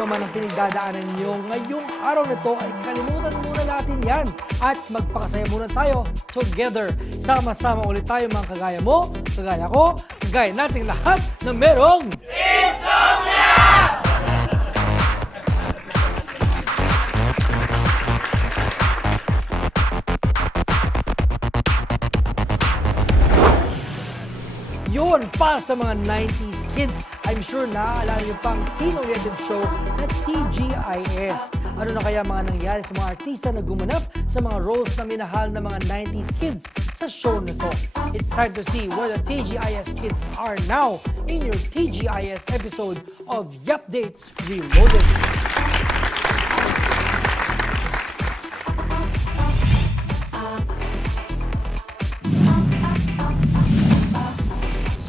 pa man ang pinagdadaanan nyo ngayong araw na to ay kalimutan muna natin yan at magpakasaya muna tayo together. Sama-sama ulit tayo mga kagaya mo, kagaya ko, kagaya nating lahat na merong insomnia! Yun, para sa mga 90s kids, I'm sure naaalala niyo pang teen-oriented show na TGIS. Ano na kaya mga nangyari sa mga artista na gumanap sa mga roles na minahal ng mga 90s kids sa show na to? It's time to see where the TGIS kids are now in your TGIS episode of Updates Reloaded.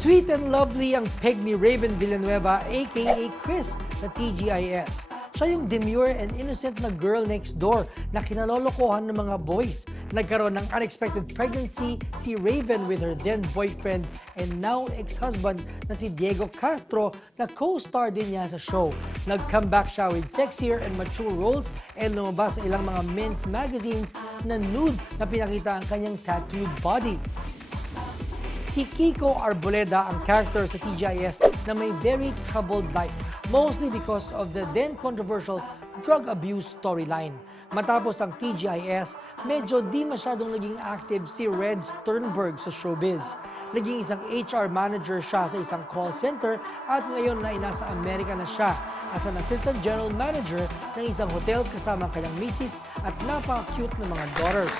Sweet and lovely ang peg ni Raven Villanueva aka Chris sa TGIS. Siya yung demure and innocent na girl next door na kinalolokohan ng mga boys. Nagkaroon ng unexpected pregnancy si Raven with her then boyfriend and now ex-husband na si Diego Castro na co-star din niya sa show. Nag-comeback siya with sexier and mature roles and lumabas sa ilang mga men's magazines na nude na pinakita ang kanyang tattooed body. Si Kiko Arboleda ang character sa TGIS na may very troubled life, mostly because of the then controversial drug abuse storyline. Matapos ang TGIS, medyo di masyadong naging active si Red Sternberg sa showbiz. Naging isang HR manager siya sa isang call center at ngayon na nasa Amerika na siya as an assistant general manager ng isang hotel kasama ang kanyang misis at napaka-cute na mga daughters.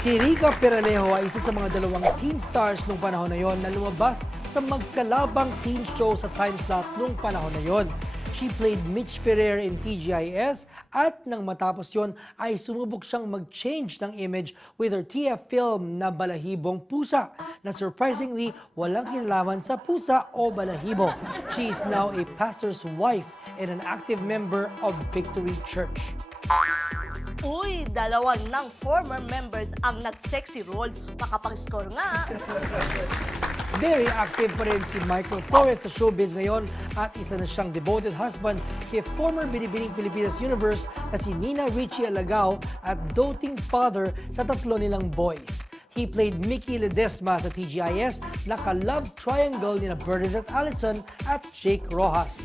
Si Rica Peralejo ay isa sa mga dalawang teen stars nung panahon na yon na lumabas sa magkalabang teen show sa time slot nung panahon na yon. She played Mitch Ferrer in TGIS at nang matapos yon ay sumubok siyang mag-change ng image with her TF film na Balahibong Pusa na surprisingly walang kinalaman sa pusa o balahibo. She is now a pastor's wife and an active member of Victory Church. Uy, dalawa ng former members ang nag-sexy roles. Makapag-score nga. Very active pa rin si Michael Flores sa showbiz ngayon at isa na siyang devoted husband kay former Binibining Pilipinas Universe na si Nina Richie Alagao at doting father sa tatlo nilang boys. He played Mickey Ledesma sa TGIS na ka-love triangle ni Bernadette Allison at Jake Rojas.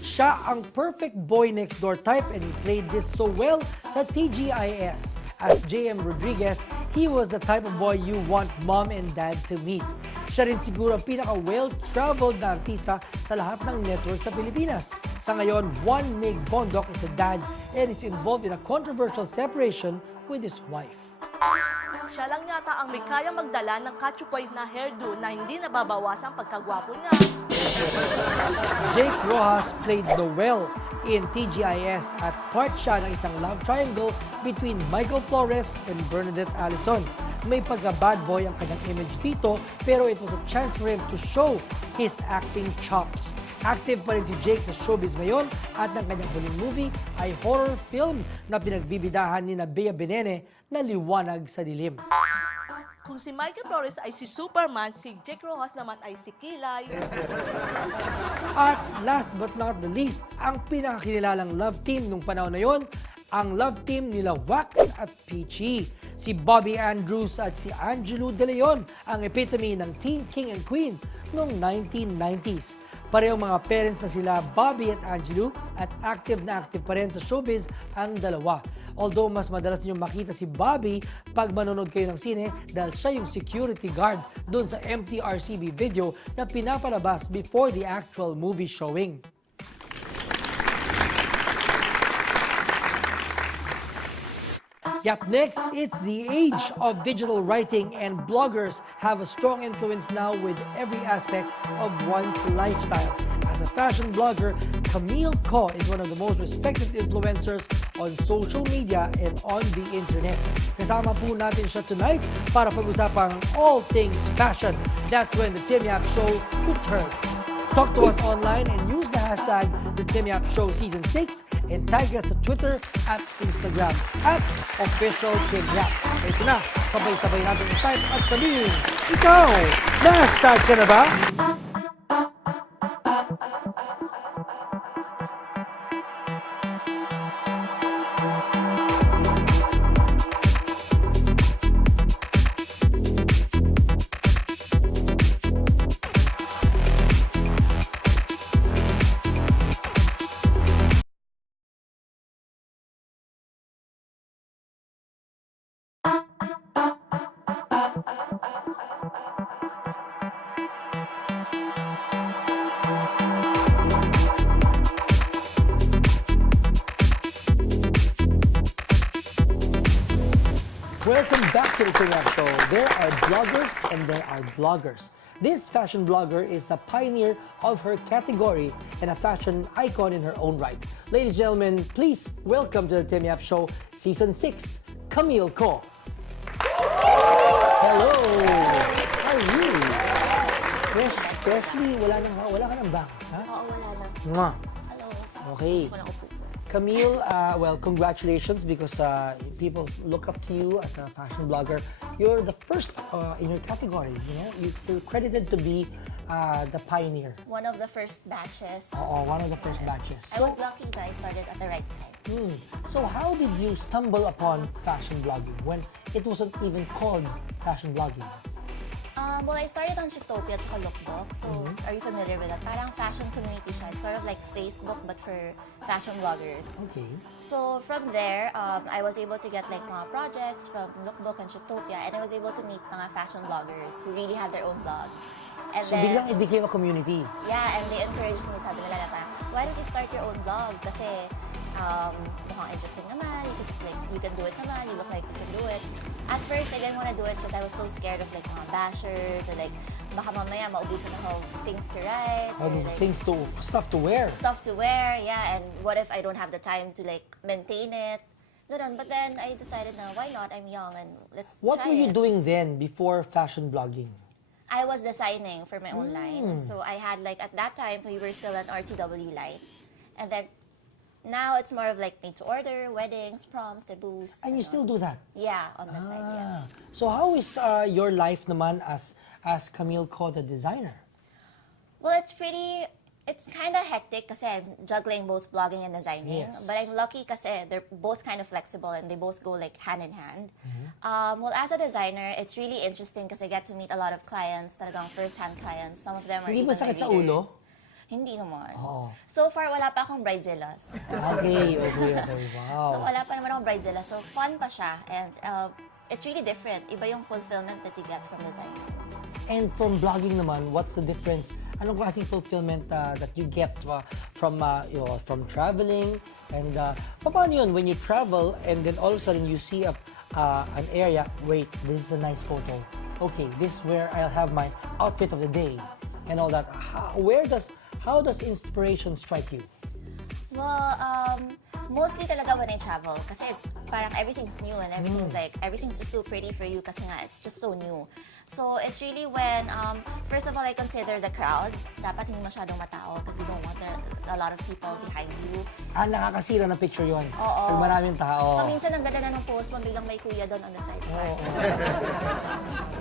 Siya ang perfect boy next door type and he played this so well sa TGIS. As JM Rodriguez, he was the type of boy you want mom and dad to meet. Siya rin siguro ang pinaka-well-traveled na artista sa lahat ng network sa Pilipinas. Sa ngayon, Juan Mig Bondoc is a dad and is involved in a controversial separation with his wife. Siya lang yata ang may kayang magdala ng katsupoy na hairdo na hindi nababawasan pagkagwapo niya. Jake Rojas played Noel in TGIS at part siya ng isang love triangle between Michael Flores and Bernadette Allison. May pagka-bad boy ang kanyang image dito pero it was a chance for him to show his acting chops. Active pa rin si Jake sa showbiz ngayon at ang kanyang huling movie ay horror film na pinagbibidahan ni Bea Benene na Liwanag sa Dilim. Kung si Michael Flores ay si Superman, si Jake Rojas naman ay si Kilay. At last but not the least, ang pinakakinilalang love team nung panahon na yon, ang love team nila Wax at Peachy. Si Bobby Andrews at si Angelo De Leon ang epitome ng teen king and queen noong 1990s. Parehong mga parents na sila Bobby at Angelo at active na active pa rin sa showbiz ang dalawa. Although mas madalas niyo makita si Bobby pag manonood kayo ng sine dahil siya yung security guard doon sa MTRCB video na pinapalabas before the actual movie showing. Yep, next, it's the age of digital writing and bloggers have a strong influence now with every aspect of one's lifestyle. As a fashion blogger, Camille Co is one of the most respected influencers on social media and on the internet. Kasama po natin siya tonight para pag-usapang all things fashion. That's when the Tim Yap Show returns. Talk to us online and use the hashtag The Tim Yap Show Season 6 and tag us sa Twitter at Instagram at Official Tim Yap. Ito na, sabay-sabay natin i-type at sabihin, ikaw, na-hashtag ka na ba? back to the TGIS show. There are bloggers and there are bloggers. This fashion blogger is the pioneer of her category and a fashion icon in her own right. Ladies and gentlemen, please welcome to the TGIS show Season 6, Camille Co. Hello! How are you? Freshly, wala ka ng bang, ha? Oo, wala na. Mwah. Hello. Okay. Gusto ko lang upo. Camille, well, congratulations because people look up to you as a fashion blogger. You're the first in your category, you know? You're credited to be the pioneer. One of the first batches. Oo, one of the first batches. I was lucky that I started at the right time. So how did you stumble upon fashion blogging when it wasn't even called fashion blogging? Well, I started on Chitopia at Lookbook. So, are you familiar with that? Parang fashion community siya. It's sort of like Facebook, but for fashion bloggers. Okay. So, from there, I was able to get like mga projects from Lookbook and Chitopia, and I was able to meet mga fashion bloggers who really had their own blogs. And So biglang it became a community. yeah, and they encouraged me, sabi nila na parang, why don't you start your own blog? Kasi mukhang interesting naman, you can do it naman, you look like you can do it. At first, I didn't want to do it because I was so scared of like mga bashers, or like, baka mamaya maubusan ako of things to write, or like, Stuff to wear. stuff to wear, yeah, and what if I don't have the time to like maintain it? Ganun. But then I decided na, why not? I'm young and let's What try were you it. doing then before fashion blogging? I was designing for my own line. So I had like, at that time, we were still an RTW line. And then now it's more of like made to order, weddings, proms, debuts. And you still do that? Yeah, on the side, yeah. So how is your life naman as Camille Co, the designer? Well, it's kind of hectic kasi I'm juggling both blogging and designing. Yes. But I'm lucky kasi they're both kind of flexible and they both go like hand in hand. Well, as a designer, it's really interesting kasi I get to meet a lot of clients, talagang first-hand clients. Some of them are Hindi even masakit my sa ulo? readers. Hindi naman. Oo. So far, wala pa akong bridezillas. Okay. So Wow. wala pa naman akong bridezilla. So fun pa siya. And it's really different. Iba yung fulfillment that you get from designing. And from blogging naman, what's the difference? Anong klaseng fulfillment that you get from traveling? And paano yun when you travel and then all of a sudden you see an area, wait, this is a nice photo. Okay, this is where I'll have my outfit of the day and all that. How does inspiration strike you? Well, mostly talaga when I travel. Kasi it's parang everything's new and everything's just so pretty for you kasi nga it's just so new. So it's really when, first of all, I consider the crowd. Dapat hindi masyadong matao kasi you don't want a lot of people behind you. Nakakasira ng picture yun. Oo. Pag maraming tao. Paminsan ang ganda na ng post mo, biglang may kuya doon on the side.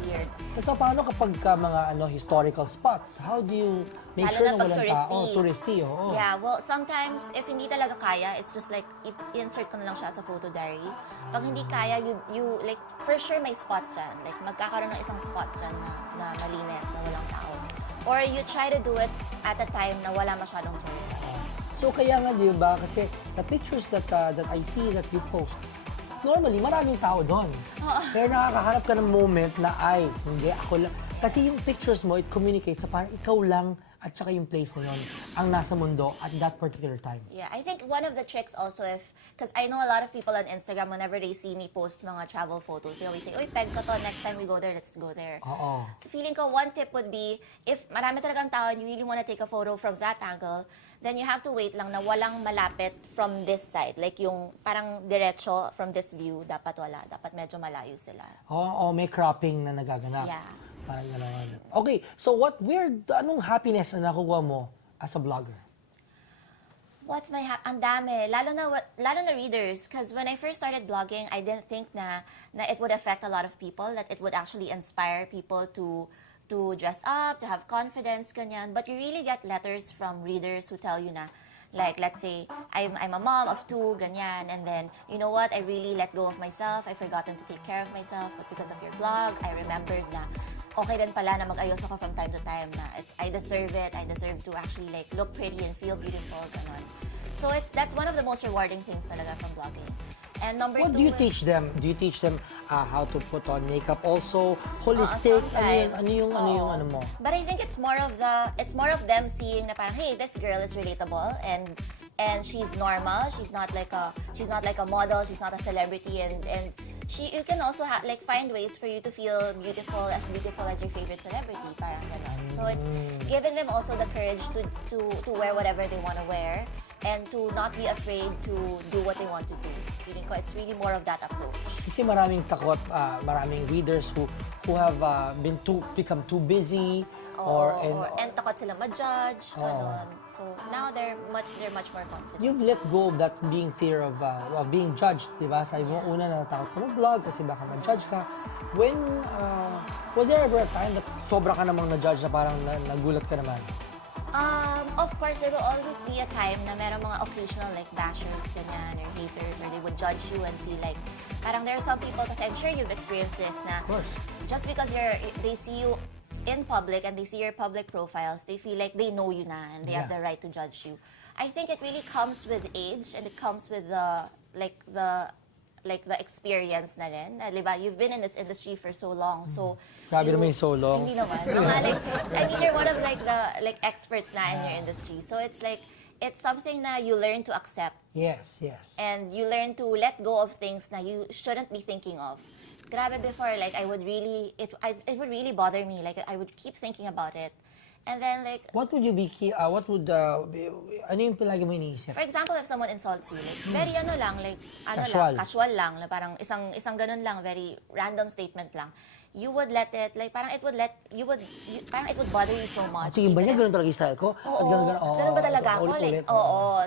Weird. So paano kapag mga historical spots? How do you make Lalo sure na na pag walang touristy. tao? Touristy, oo. Yeah, well, sometimes, if hindi talaga kaya, it's just like, i-insert ko na lang siya sa photo diary. Pag hindi kaya, you like, for sure may spot dyan. Like, magkakaroon ng isang spot dyan na malinis, na walang tao. Or you try to do it at a time na wala masyadong tourists. So kaya nga, di ba? Kasi the pictures that I see that you post, normally, maraming tao doon. Pero nakakaharap ka ng moment na, hindi ako lang. Kasi yung pictures mo, it communicates sa parang ikaw lang at saka yung place na yun ang nasa mundo at that particular time. Yeah, I think one of the tricks also because I know a lot of people on Instagram, whenever they see me post mga travel photos, they always say, uy, peg ko to, next time we go there, let's go there. Oo. So feeling ko, one tip would be, if marami talagang tao and you really want to take a photo from that angle, then you have to wait lang na walang malapit from this side. Like yung parang diretso from this view, dapat wala. Dapat medyo malayo sila. Oo, may cropping na nagaganap. Yeah. Parang gano'n. Okay, so anong happiness na nakuha mo as a blogger? What's my ang dami. Lalo na readers. Because when I first started blogging, I didn't think na it would affect a lot of people, that it would actually inspire people to dress up, to have confidence, ganyan. But you really get letters from readers who tell you na, like, let's say, I'm a mom of 2, ganyan, and then, you know what, I really let go of myself, I've forgotten to take care of myself, but because of your blog, I remembered na okay din pala na mag-ayos ako from time to time, na I deserve it, I deserve to actually, like, look pretty and feel beautiful, ganon. So that's one of the most rewarding things talaga from blogging. And number What do 2 you teach them? Do you teach them how to put on makeup also? Holistic? Sometimes. Ano yung ano mo? But I think it's more of them seeing na parang, hey, this girl is relatable and she's normal. She's not like a model. She's not a celebrity, and you can also like find ways for you to feel beautiful as your favorite celebrity, parang ganon. So it's giving them also the courage to wear whatever they want to wear and to not be afraid to do what they want to do. Feeling ko it's really more of that approach. Kasi maraming takot, maraming readers who have become too busy And takot sila ma-judge, ganon. So now they're much more confident. You've let go of that being fear of being judged, di ba? Sabi mo, una natatakot ka mag-vlog kasi baka ma-judge ka. When, was there ever a time that sobra ka namang na-judge na parang nagulat ka naman? Of course, there will always be a time na merong mga occasional like bashers, ganyan, or haters, or they would judge you and feel like, parang there are some people, kasi I'm sure you've experienced this, na just because they see you in public and they see your public profiles, they feel like they know you na and they have the right to judge you. I think it really comes with age and it comes with the experience na rin. Diba? You've been in this industry for so long, so Grabe naman yung so long. Hindi naman. I mean, you're one of like the experts na in your industry. So it's like it's something na you learn to accept. Yes. And you learn to let go of things na you shouldn't be thinking of. Grabe before, like it would really bother me. Like I would keep thinking about it. And then like What would you be, ano yung palagi mo iniisip? for example, if someone insults you, like very casual lang, na parang isang ganun lang, very random statement lang. You would let it, like parang it would bother you so much. Tingin ba niya Even if- ganun talaga yung style ko? At Ganun ba talaga ako? ulit-ulit.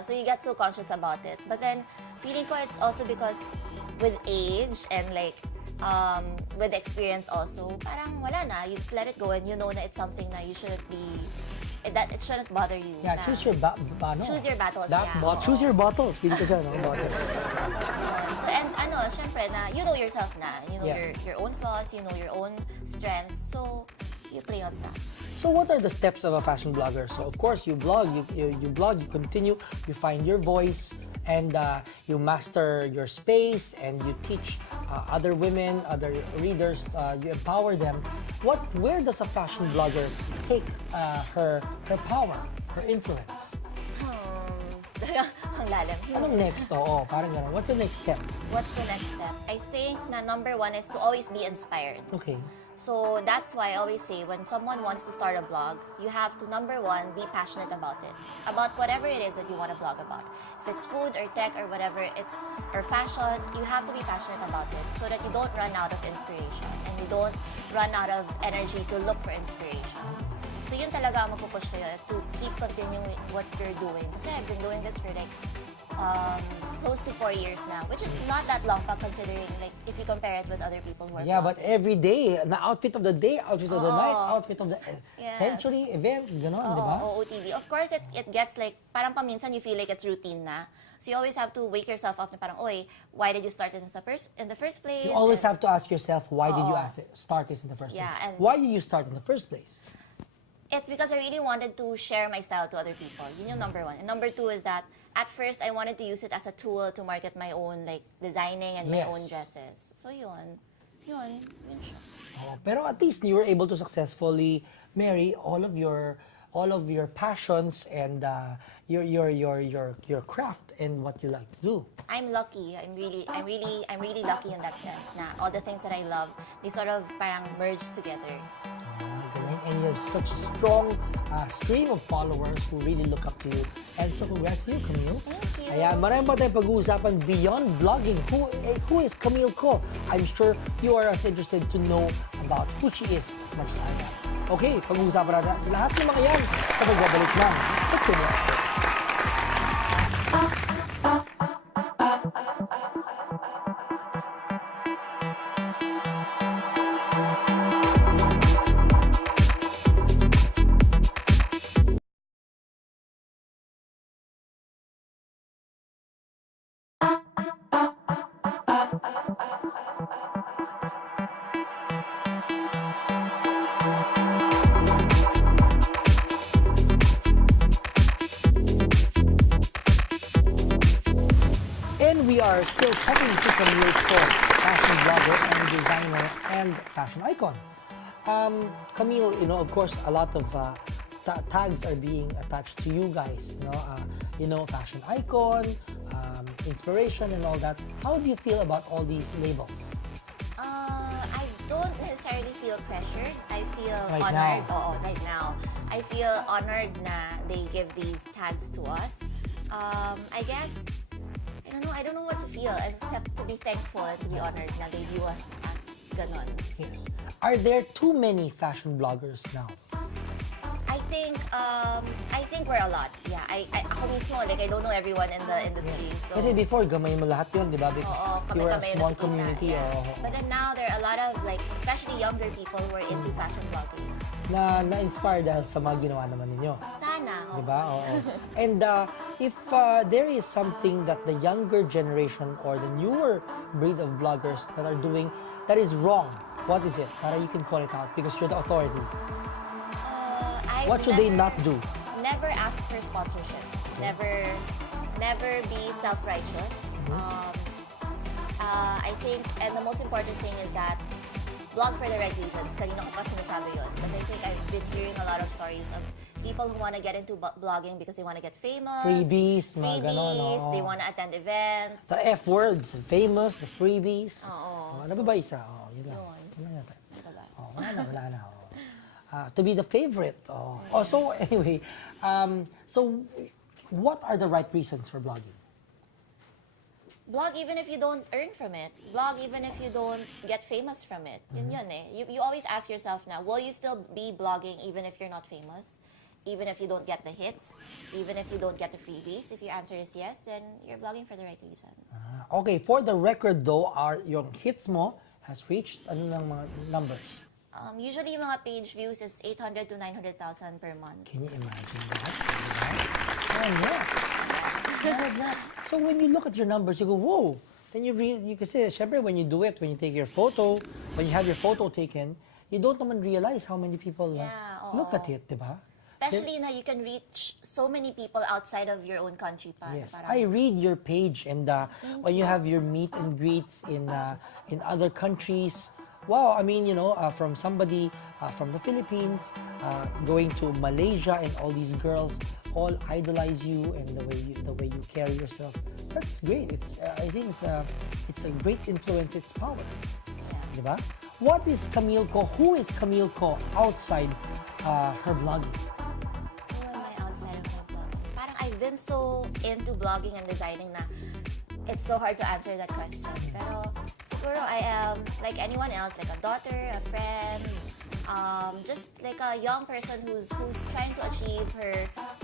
So you get so conscious about it. But then, feeling ko it's also because with age and like, with experience also, parang wala na. You just let it go and you know na it's something na you shouldn't be, that it shouldn't bother you. Yeah, na, choose your choose your battles, Choose your battles. Pili ko siya, no? Bottle. So, and syempre na, you know yourself na. You know Yeah. your own flaws, you know your own strengths. So, you play on that. So what are the steps of a fashion blogger? So of course you blog, you blog, you continue, you find your voice, and you master your space, and you teach other women, other readers, you empower them. Where does a fashion blogger take her power, her influence? Ang lalim. Anong next? Oo, parang gano'n. What's the next step? What's the next step? I think na number one is to always be inspired. Okay. So that's why I always say when someone wants to start a blog, you have to, number one, be passionate about it. About whatever it is that you want to blog about. If it's food or tech or whatever, or fashion, you have to be passionate about it so that you don't run out of inspiration and you don't run out of energy to look for inspiration. So yun talaga ang mapupush sa'yo, to keep continuing what you're doing. Kasi I've been doing this for like close to 4 years now, which is not that long pa considering like if you compare it with other people who are But blogging. every day, na outfit of the day, outfit of the night, outfit of the Yeah. century event, gano'n, di ba? OOTD. Of course, it gets like, parang paminsan you feel like it's routine na. So you always have to wake yourself up na parang, oy, why did you start this in the first place? You always And- have to ask yourself, why did you start this in the first Yeah, place? and- Why did you start in the first place? It's because I really wanted to share my style to other people. Yun yung number one. And number two is that at first I wanted to use it as a tool to market my own like designing and my Yes. own dresses. So yun siya. Pero at least you were able to successfully marry all of your passions and your craft and what you like to do. I'm lucky. I'm really lucky in that sense. Na all the things that I love, they sort of parang merge together. Galing. And you have such a strong stream of followers who really look up to you. And so congrats to you, Camille. Thank you. Ayan, marami pa tayong pag-uusapan beyond vlogging. Who is Camille Co? I'm sure you are as interested to know about who she is as much as I am. Okay, pag-uusapan natin lahat ng mga yan sa pagbabalik lang sa TGIS. And we are still talking to Camille Co, fashion blogger and designer and fashion icon. Camille, of course, a lot of tags are being attached to you guys. Fashion icon, inspiration, and all that. How do you feel about all these labels? feel pressured. I feel Right honored. now. Oo, right now. I feel honored na they give these tags to us. I guess, I don't know what to feel except to be thankful and to be honored na they view us as ganon. Yes. Are there too many fashion bloggers now? I think we're a lot. Yeah, ako mismo, like, I don't know everyone in the industry. So, Kasi before, gamay mo lahat yun, di ba? Because oo, you were a kami-kami small nakikita, community. yeah. Oh, But then now, there are a lot of, like, especially younger people who are into fashion blogging. na-inspire dahil sa mga ginawa naman ninyo. Sana. oo. Di ba? Oo. And if there is something that the younger generation or the newer breed of bloggers that are doing that is wrong, what is it? Para you can call it out because you're the authority. I've What should they not do? Never ask for sponsorships. Never be self-righteous. I think, and the most important thing is that blog for the right reasons. Kanina ko pa sinasabi yun. But I think I've been hearing a lot of stories of people who want to get into blogging because they want to get famous. Freebies, mga ganon, oo. They want to attend events. The F words, famous, the freebies. Oo. Ano ba isa? Yun lang. Yun. Wala na tayo. Diba? Wala na. To be the favorite. So anyway, so what are the right reasons for blogging? Blog even if you don't earn from it. Blog even if you don't get famous from it. Yun eh. You always ask yourself now, will you still be blogging even if you're not famous? Even if you don't get the hits? Even if you don't get the freebies? If your answer is yes, then you're blogging for the right reasons. Okay, for the record though, yung hits mo has reached ano ng mga numbers? Usually, yung mga page views is 800 to 900,000 per month. Can you imagine that? Yeah. So when you look at your numbers, you go, whoa. Then you can say, syempre, when you do it, when you take your photo, when you have your photo taken, you don't naman realize how many people look at it, di ba? Especially na you can reach so many people outside of your own country pa. Yes, Parang, I read your page, and when you have your meet and greets in other countries, wow, I mean, from somebody from the Philippines, going to Malaysia, and all these girls all idolize you and the way you carry yourself. That's great. I think it's a great influence. It's power. yeah. Diba? What is Camille Co? Who is Camille Co outside her blogging? Who am I outside of my blog? Parang I've been so into blogging and designing na it's so hard to answer that question. Pero siguro I am like anyone else, like a daughter, a friend, just like a young person who's trying to achieve her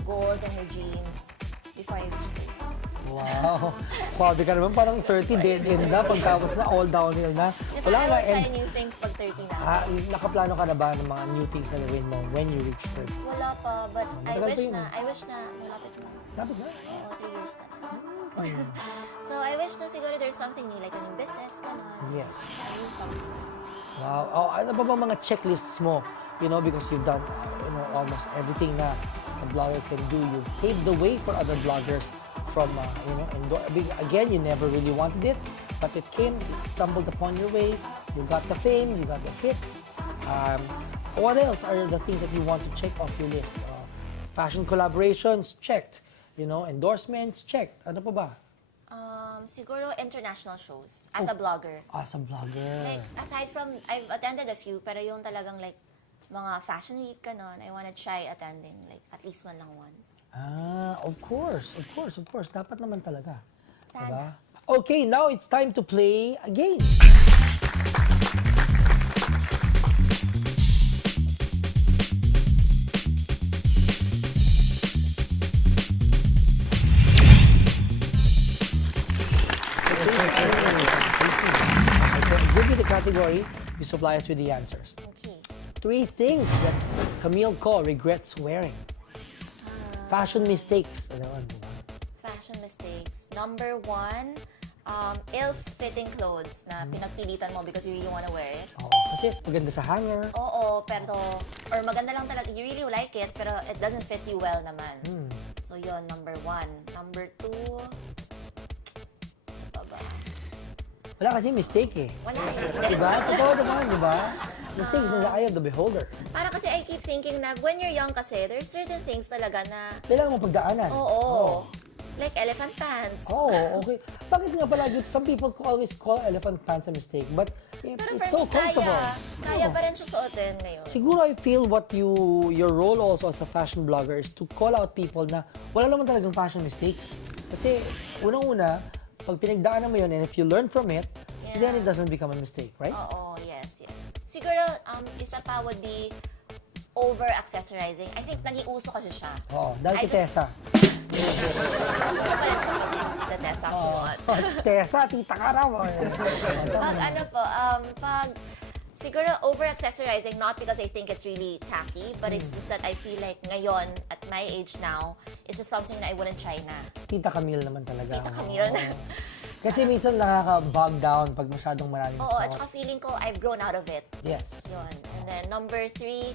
goals and her dreams before I reach 30. Wow. Grabe ka naman, parang 30 dead end na, pagkapos na all downhill na. Wala Wala I na, will try and new things pag 30 na. nakaplano ka na ba ng mga new things na gawin mo when you reach 30? Wala pa, but I matagal pa wish yun. na malapit na. Dapat na. Oo, 3 years na. So I wish na siguro there's something new, like a new business, gano'n. Yes. A new something. Wow. Ano ba mga checklists mo? Because you've done almost everything na a blogger can do. You paved the way for other bloggers from, again, you never really wanted it, but it stumbled upon your way. You got the fame, you got the hits. What else are the things that you want to check off your list? Fashion collaborations, checked. Endorsements, checked. Ano pa ba? Siguro international shows as a blogger. As a blogger. Like, aside from, I've attended a few, pero yung talagang like, mga fashion week kanon, I wanna try attending like at least one lang once. Of course. Dapat naman talaga. Sana. Diba? Okay, now it's time to play a game. I'll give you the category, you supply us with the answers. Okay. 3 things that Camille Co regrets wearing. Fashion mistakes. Fashion mistakes. Number 1, ill-fitting clothes na pinagpilitan mo because you really wanna wear it. Kasi maganda sa hanger. Oo, pero, or maganda lang talaga, you really like it, pero it doesn't fit you well naman. So yun, number 1. Number 2, ano pa ba? Wala kasi mistake eh. Wala eh. Diba? Totoo naman, diba? Mistake is in the eye of the beholder. Parang kasi I keep thinking na when you're young kasi, there's certain things talaga na, Kailangan mo pagdaanan. oo. Like elephant pants. Oh, okay. Bakit nga pala, some people always call elephant pants a mistake, but Pero it's for so me, comfortable. kaya pa rin siya suotin ngayon. Siguro I feel your role also as a fashion blogger is to call out people na wala naman talagang fashion mistakes. Kasi unang-una, pag pinagdaanan mo yun and if you learn from it, then it doesn't become a mistake, right? Oo, yes. Siguro, isa pa would be over-accessorizing. I think naging uso kasi siya. Oo, dahil kay Tessa. Uso pa rin siya pag Tessa suot. Tessa, tita ka raw. Pag siguro over-accessorizing, not because I think it's really tacky, but it's just that I feel like ngayon, at my age now, it's just something that I wouldn't try na. Tita Camille naman talaga. Tita Camille na. Kasi minsan nakaka-bog down pag masyadong maraming Oo, suot. at saka feeling ko I've grown out of it. Yes. Yun. And then number 3,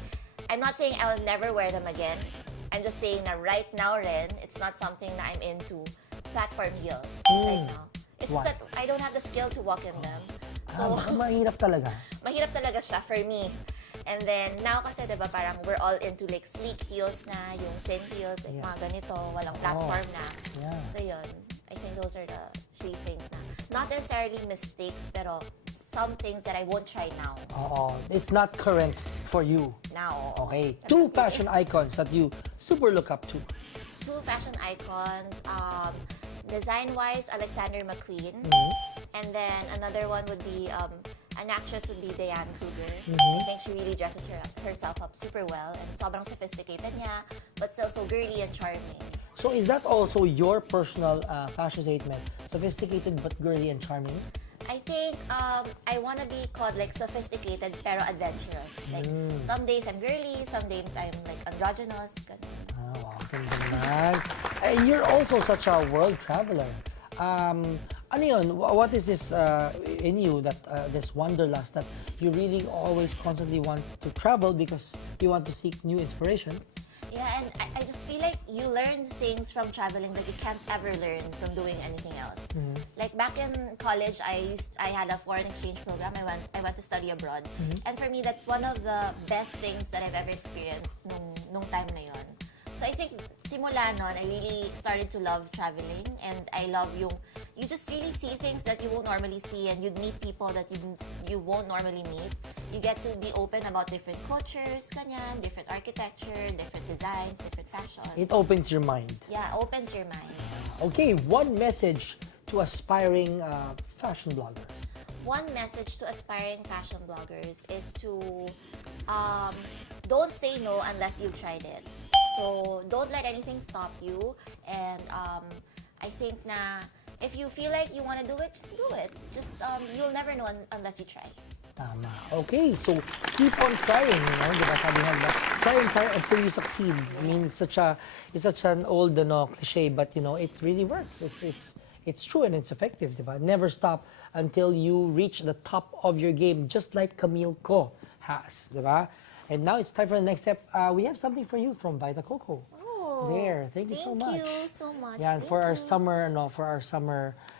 I'm not saying I'll never wear them again. I'm just saying na right now rin, it's not something na I'm into. Platform heels right now. It's just Why? that I don't have the skill to walk in them. So, Mahirap talaga. mahirap talaga siya for me. And then, now kasi, diba, parang we're all into like sleek heels na, yung thin heels, like mga ganito, walang platform na. Yeah. So yun, I think those are the 3 things na. Not necessarily mistakes, pero some things that I won't try now. Oo. It's not current for you. Now. Okay. 2 fashion icons that you super look up to. 2 fashion icons. Design-wise, Alexander McQueen. And then another one would be, an actress would be Diane Kruger. I think she really dresses herself up super well. And sobrang sophisticated niya, but still so girly and charming. So is that also your personal fashion statement? Sophisticated but girly and charming? I think I want to be called like sophisticated pero adventurous. Like some days I'm girly, some days I'm like androgynous. Ganun. Wow, ganda naman. And you're also such a world traveler. Ano yun? What is this in you, that this wanderlust that you really always constantly want to travel because you want to seek new inspiration? Yeah, and I just feel like you learn things from traveling that you can't ever learn from doing anything else. Like back in college, I had a foreign exchange program. I went to study abroad, and for me, that's one of the best things that I've ever experienced nung time na yon. So I think simula nun, I really started to love traveling, and I love you just really see things that you won't normally see, and you'd meet people that you won't normally meet. You get to be open about different cultures, kanyan, different architecture, different designs, different fashion. It opens your mind. Yeah, opens your mind. Okay, one message to aspiring fashion bloggers. One message to aspiring fashion bloggers is to don't say no unless you've tried it. So don't let anything stop you, and I think na if you feel like you want to do it, just do it. Just you'll never know unless you try. Tama. Okay, so keep on trying, you know, diba sabi nga, try and try until you succeed. I mean, it's such an old cliche, but you know, it really works. It's true and it's effective, diba? Never stop until you reach the top of your game, just like Camille Co has, diba? And now it's time for the next step. We have something for you from Vita Coco. Oh, There, thank you so much. Thank you so much. Yeah, and Thank for our you.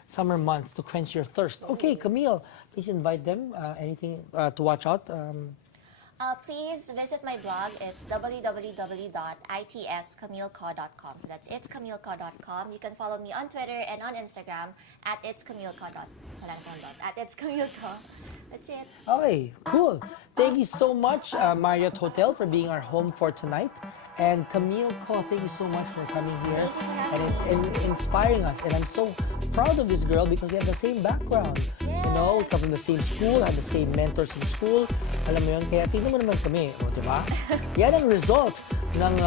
summer months to quench your thirst. Okay, Camille, please invite them. Anything to watch out? Please visit my blog. It's www.itscamilleco.com. So that's itscamilleco.com. You can follow me on Twitter and on Instagram at itscamilleco. At itscamilleco. That's it. Okay, cool. Thank you so much, Marriott Hotel, for being our home for tonight. And Camille Co, thank you so much for coming here. Thank you for And it's inspiring us. And I'm so proud of this girl because we have the same background. You know, we come from the same school, have the same mentors in school. Alam mo yun, kaya tingnan mo naman kami, o, diba? Yan ang result ng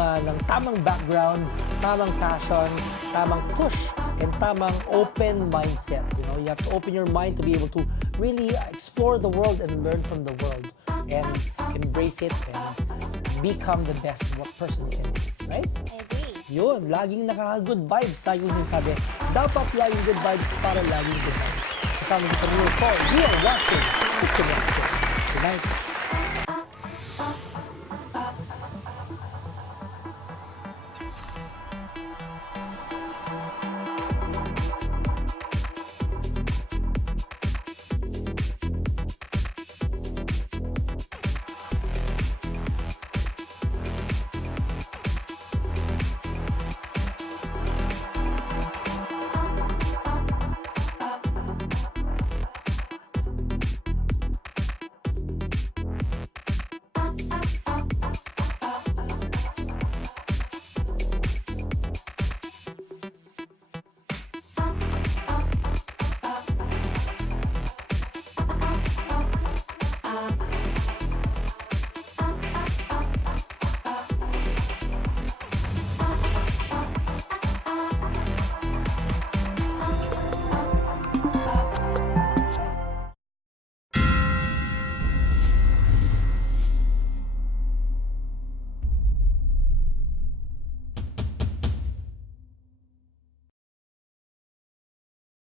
tamang background, tamang passion, tamang push, and tamang open mindset. You know, you have to open your mind to be able to really explore the world and learn from the world and embrace it and become the best person you can be, right? I agree. Yun, laging nakaka-good vibes. Laging sinasabi, dapat laging good vibes para laging good vibes. Kasama kita rin po, we are watching Good Night.